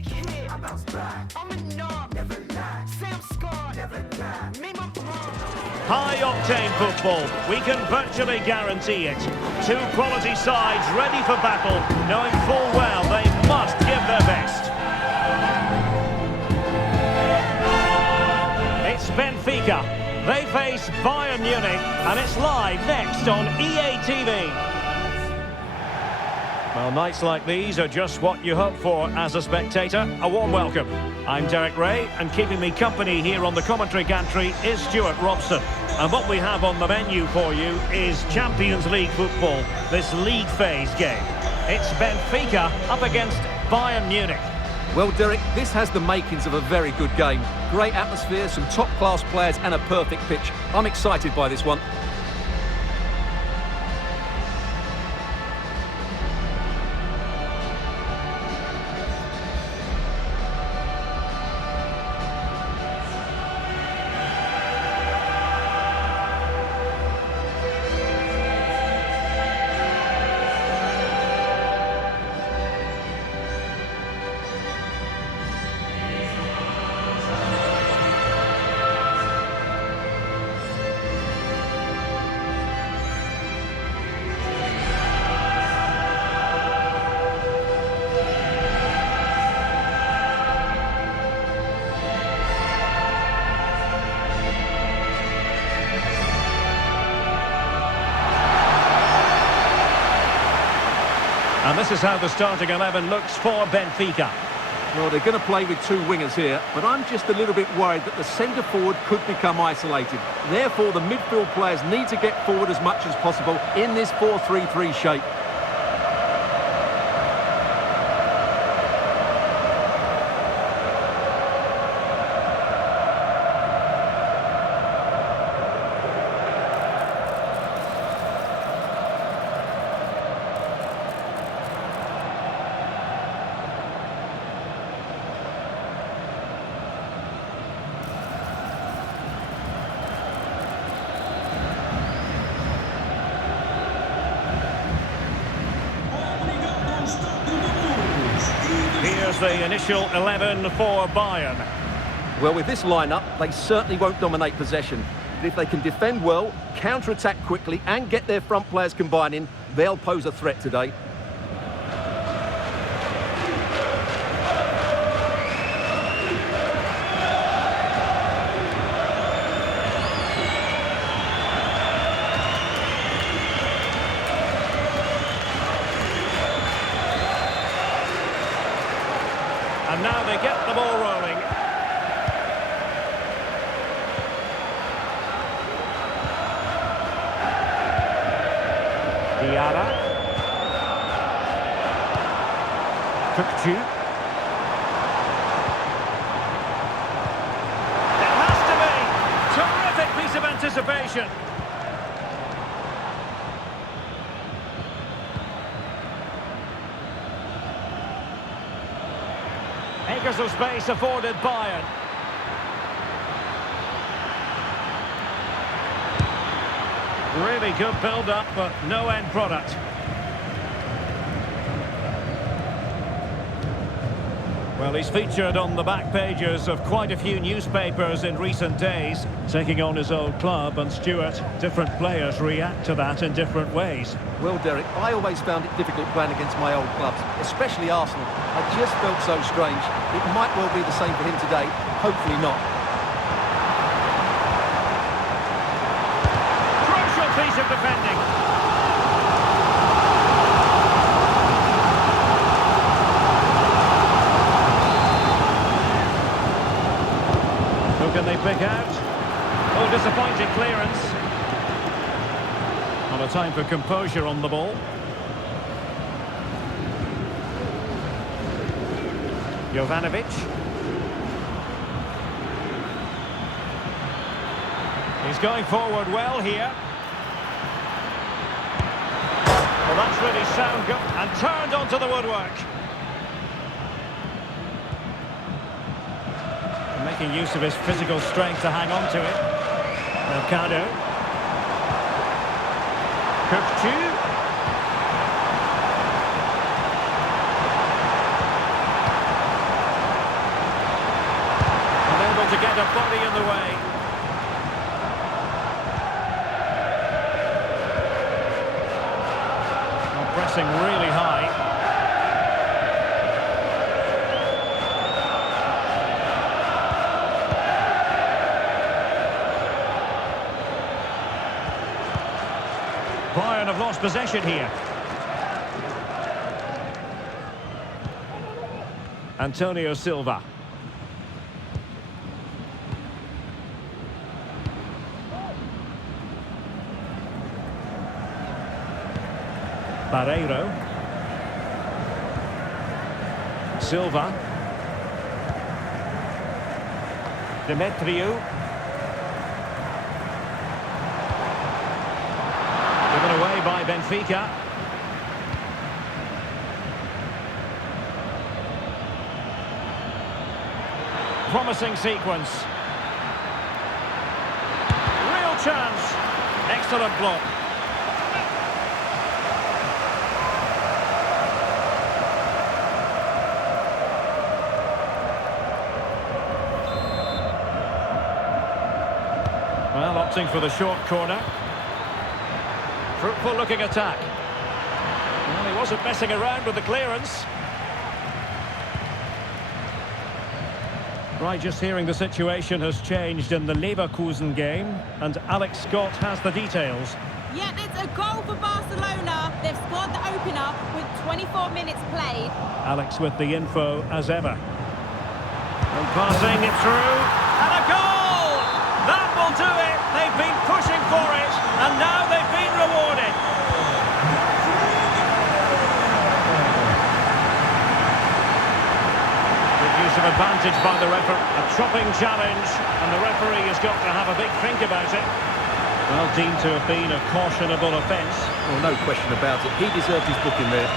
get hit. I bounce back. I'm a knob. Never lie. Say I'm scarred. Never die. Make my High-octane football, we can virtually guarantee it. Two quality sides ready for battle, knowing full well they must give their best. It's Benfica. They face Bayern Munich, and it's live next on EA TV. Well, nights like these are just what you hope for as a spectator. A warm welcome. I'm Derek Ray, and keeping me company here on the commentary gantry is Stuart Robson. And what we have on the menu for you is Champions League football, this league phase game. It's Benfica up against Bayern Munich. Well, Derek, this has the makings of a very good game. Great atmosphere, some top-class players and a perfect pitch. I'm excited by this one. And this is how the starting 11 looks for Benfica. Well, they're going to play with two wingers here, but I'm just a little bit worried that the centre forward could become isolated. Therefore, the midfield players need to get forward as much as possible in this 4-3-3 shape. Here's the initial 11 for Bayern. Well, with this lineup, they certainly won't dominate possession. But if they can defend well, counter-attack quickly and get their front players combining, they'll pose a threat today. And now they get the ball rolling. Diarra. Tukcu. It has to be! Terrific piece of anticipation. Acres of space afforded Bayern. Really good build-up, but no end product. Well, he's featured on the back pages of quite a few newspapers in recent days, taking on his old club, and Stuart, different players react to that in different ways. Well, Derek, I always found it difficult playing against my old clubs, especially Arsenal. I just felt so strange. It might well be the same for him today. Hopefully not. Crucial piece of defending. Who can they pick out? Oh, disappointing clearance. Not a time for composure on the ball. Jovanovic. He's going forward well here. Well, that's really sound good and turned onto the woodwork. And making use of his physical strength to hang on to it. Mercado. Tukcu. a body in the way. Well, pressing really high. Bayern have lost possession here. Antonio Silva. Barreiro. Silva. Demetriou. Given away by Benfica. Promising sequence. Real chance. Excellent block. Well, opting for the short corner. Fruitful looking attack. Well, he wasn't messing around with the clearance. Right, just hearing the situation has changed in the Leverkusen game, and Alex Scott has the details. Yeah, it's a goal for Barcelona. They've scored the opener with 24 minutes played. Alex with the info as ever. And passing it through, and a goal! That will do it! They've been pushing for it, and now they've been rewarded. Of advantage by the referee, a chopping challenge, and the referee has got to have a big think about it. Well, deemed to have been a cautionable offence. Well, no question about it. He deserved his booking there.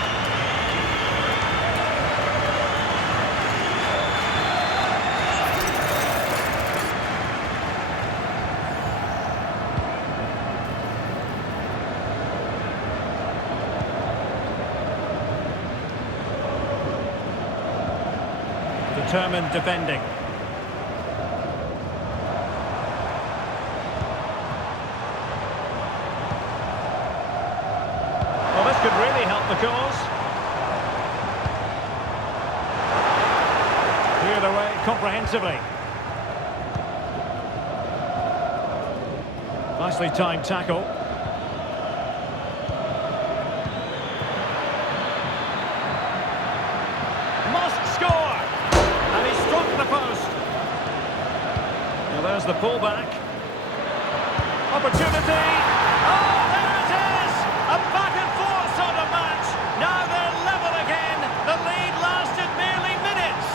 Determined defending. Well, this could really help the cause. Cleared away comprehensively. Nicely timed tackle. Must score! And he struck the post. Well, there's the pullback. Opportunity. Oh, there it is! A back and forth sort of match. Now they're level again. The lead lasted merely minutes.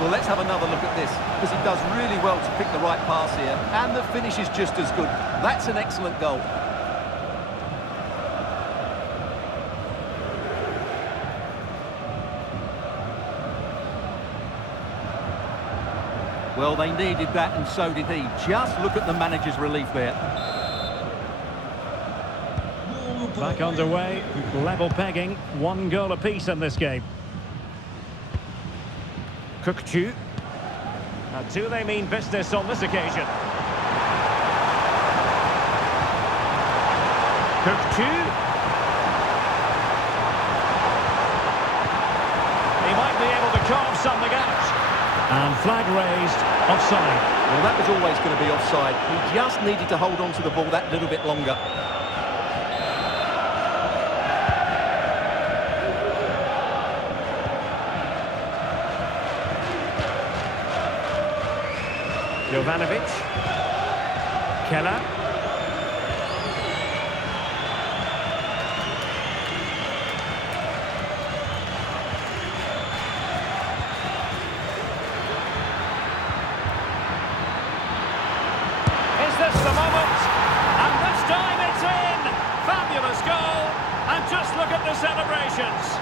Well, let's have another look at this, because he does really well to pick the right pass here, and the finish is just as good. That's an excellent goal. Well, they needed that, and so did he. Just look at the manager's relief there. Back underway, level pegging, 1 goal apiece in this game. Cookchu. Now, do they mean business on this occasion? Cookchu. He might be able to carve something out. And flag raised, offside. Well, that was always going to be offside. He just needed to hold on to the ball that little bit longer. Jovanovic. Keller. Is this the moment? And this time it's in! Fabulous goal! And just look at the celebrations!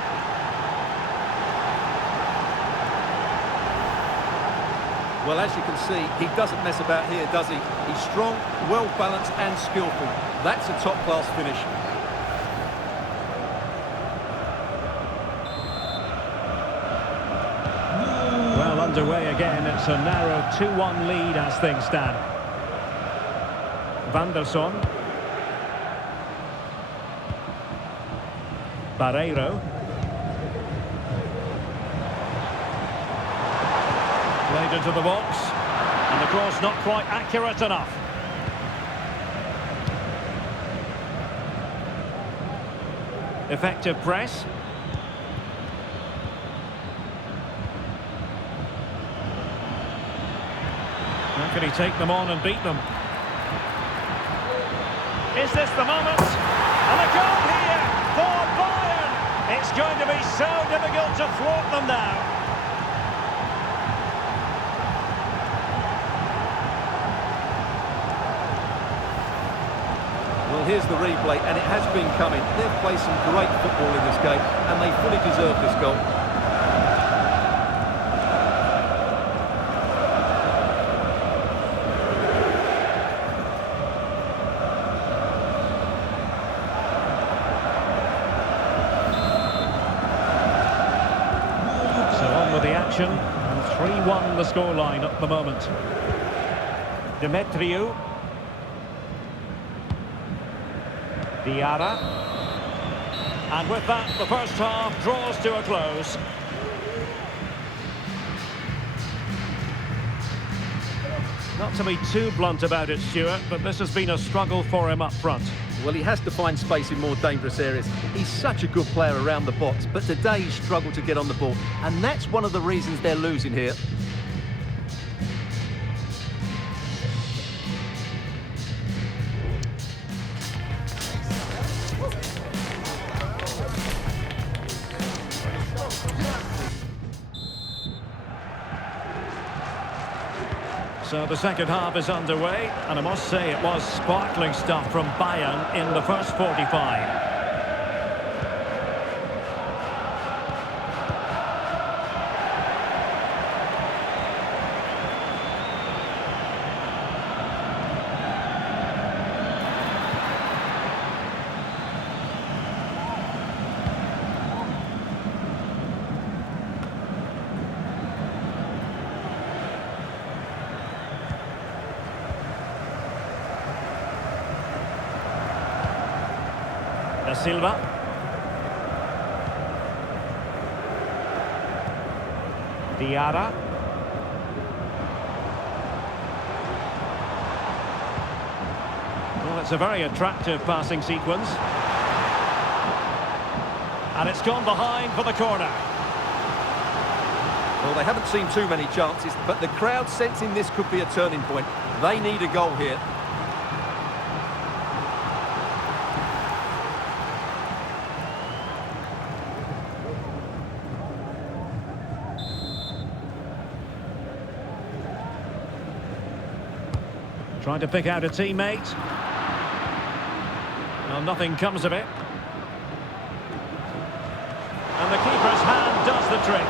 Well, as you can see, he doesn't mess about here, does he? He's strong, well-balanced and skillful. That's a top-class finish. underway again. It's a narrow 2-1 lead as things stand. Van der Son. Barreiro. Played into the box. And the cross not quite accurate enough. Effective press. How can he take them on and beat them? Is this the moment? And a goal here for Bayern! It's going to be so difficult to thwart them now. Well, here's the replay, and it has been coming. They've played some great football in this game, and they fully deserve this goal. And 3-1 the scoreline at the moment. Demetriou. Diarra. And with that, the first half draws to a close. Not to be too blunt about it, Stuart, but this has been a struggle for him up front. Well, he has to find space in more dangerous areas. He's such a good player around the box, but today he's struggled to get on the ball. And that's one of the reasons they're losing here. So the second half is underway, and I must say it was sparkling stuff from Bayern in the first 45. Silva. Diarra. Well, it's a very attractive passing sequence. And it's gone behind for the corner. Well, they haven't seen too many chances, but the crowd sensing this could be a turning point. They need a goal here. Trying to pick out a teammate. Well, nothing comes of it. And the keeper's hand does the trick.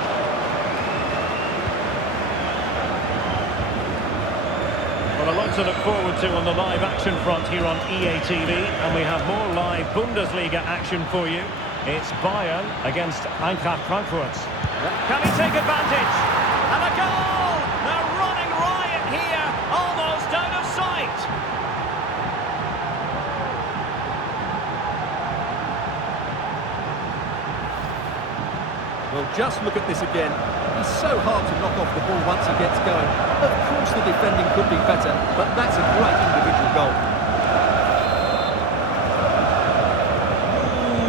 Well, a lot to look forward to on the live action front here on EA TV. And we have more live Bundesliga action for you. It's Bayern against Eintracht Frankfurt. Can he take advantage? And a goal! They're running riot here, almost out of sight. Well, just look at this again. He's so hard to knock off the ball once he gets going. Of course the defending could be better, but that's a great individual goal.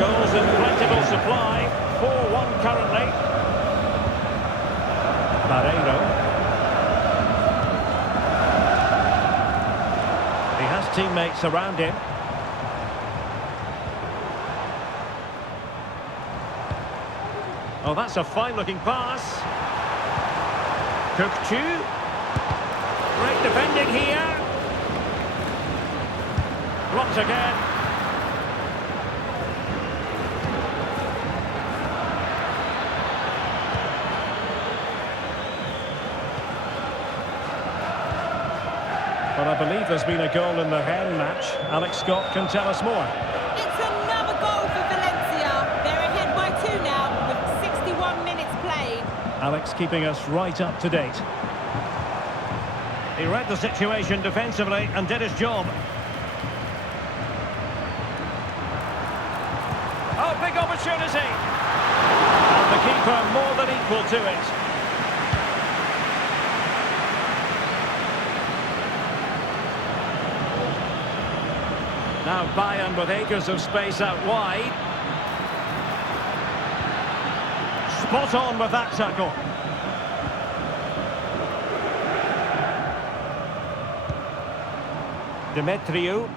Goals in plentiful supply. 4-1 currently. Barreiro. He has teammates around him. Oh, that's a fine-looking pass. Kökçü. Great defending here. Blocked again. But I believe there's been a goal in the hand match. Alex Scott can tell us more. It's another goal for Valencia. They're ahead by 2 now with 61 minutes played. Alex keeping us right up to date. He read the situation defensively and did his job. Oh, big opportunity! And the keeper more than equal to it. Now Bayern with acres of space out wide. Spot on with that tackle. Demetriou.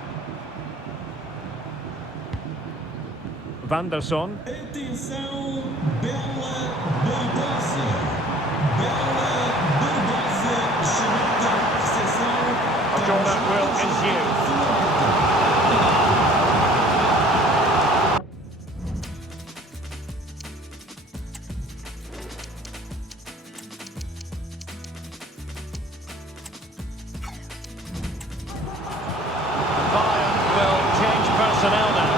Van der Son. Atenção, bela boidaça. Bela boidaça. Chamada recepção. A corner will ensue. Personnel now.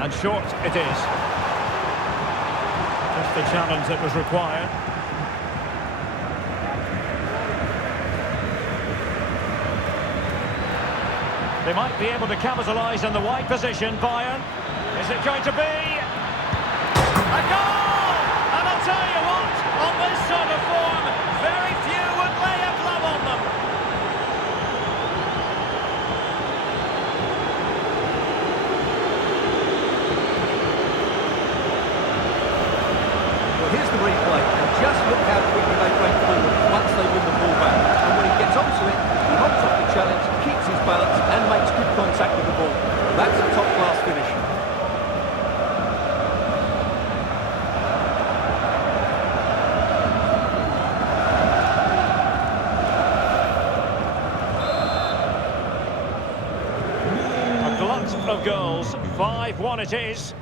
And short it is. Just the challenge that was required. They might be able to capitalise in the wide position, Bayern. Is it going to be a goal? And I'll tell you what, on this sort of form, very few would lay a glove on them. Here's the replay, and just look how quickly they break forward once they win the ball back. And when he gets onto it, he holds up the challenge, keeps his balance, and makes good contact with the ball. That's a top-class finish. A glut of goals, 5-1 it is.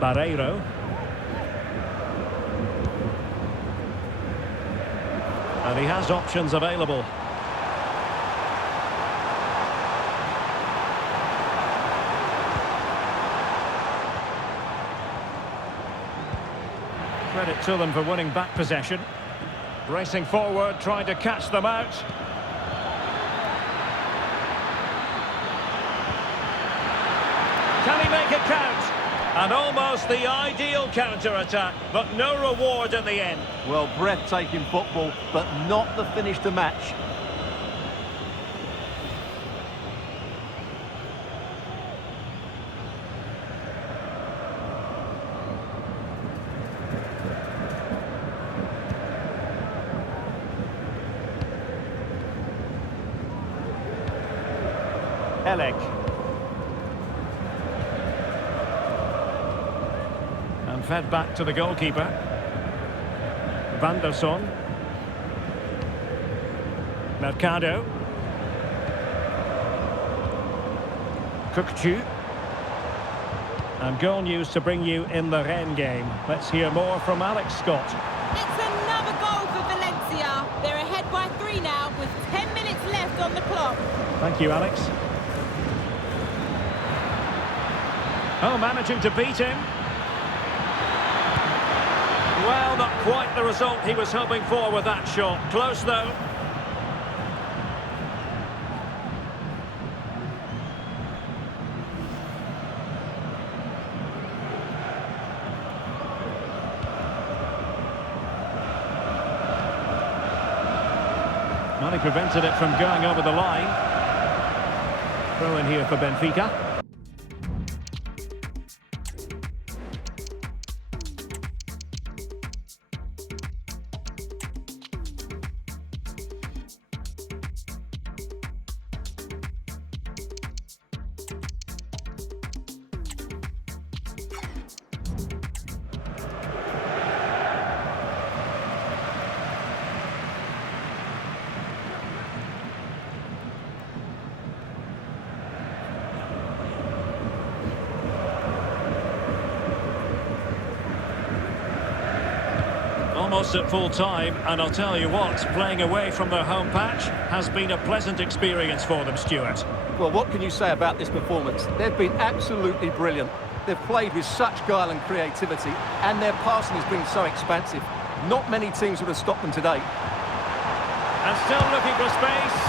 Barreiro. And he has options available. Credit to them for winning back possession. Racing forward, trying to catch them out. Can he make it count? And almost the ideal counter-attack, but no reward at the end. Well, breathtaking football, but not the finish to match. Elek. And fed back to the goalkeeper. Van der Son. Mercado. Kukçu. And goal news to bring you in the Rennes game. Let's hear more from Alex Scott. It's another goal for Valencia. They're ahead by 3 now with 10 minutes left on the clock. Thank you, Alex. Oh, managing to beat him. Well, not quite the result he was hoping for with that shot. Close, though. Well, he prevented it from going over the line. Throw in here for Benfica. almost at full time, and I'll tell you what, playing away from their home patch has been a pleasant experience for them, Stuart. Well, what can you say about this performance? They've been absolutely brilliant. They've played with such guile and creativity, and their passing has been so expansive. Not many teams would have stopped them today. And still looking for space.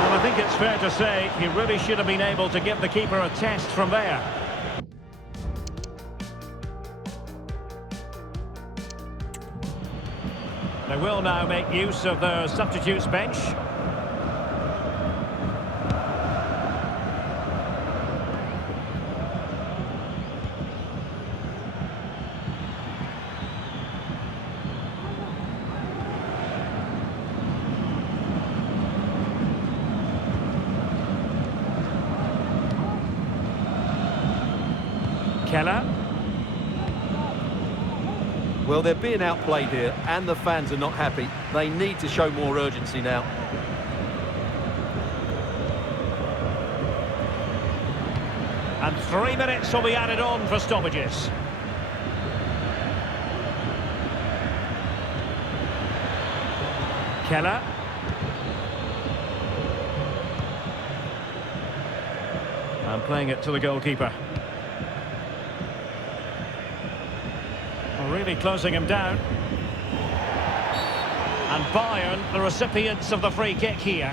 Well, I think it's fair to say he really should have been able to give the keeper a test from there. They will now make use of their substitutes bench. Keller. Well, they're being outplayed here, and the fans are not happy. They need to show more urgency now. And 3 minutes will be added on for stoppages. Keller. And playing it to the goalkeeper. Really closing him down. And Bayern, the recipients of the free kick here.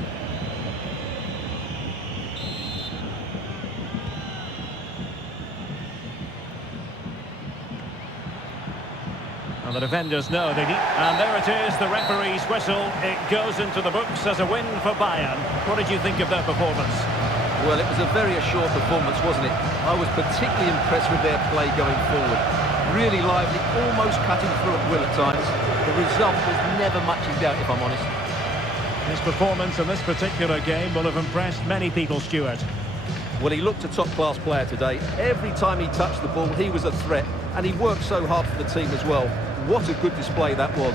And the defenders know they need... And there it is, the referee's whistle. It goes into the books as a win for Bayern. What did you think of their performance? Well, it was a very assured performance, wasn't it? I was particularly impressed with their play going forward. Really lively, almost cutting through at will at times. The result was never much in doubt, if I'm honest. His performance in this particular game will have impressed many people, Stuart. Well, he looked a top-class player today. Every time he touched the ball, he was a threat. And he worked so hard for the team as well. What a good display that was.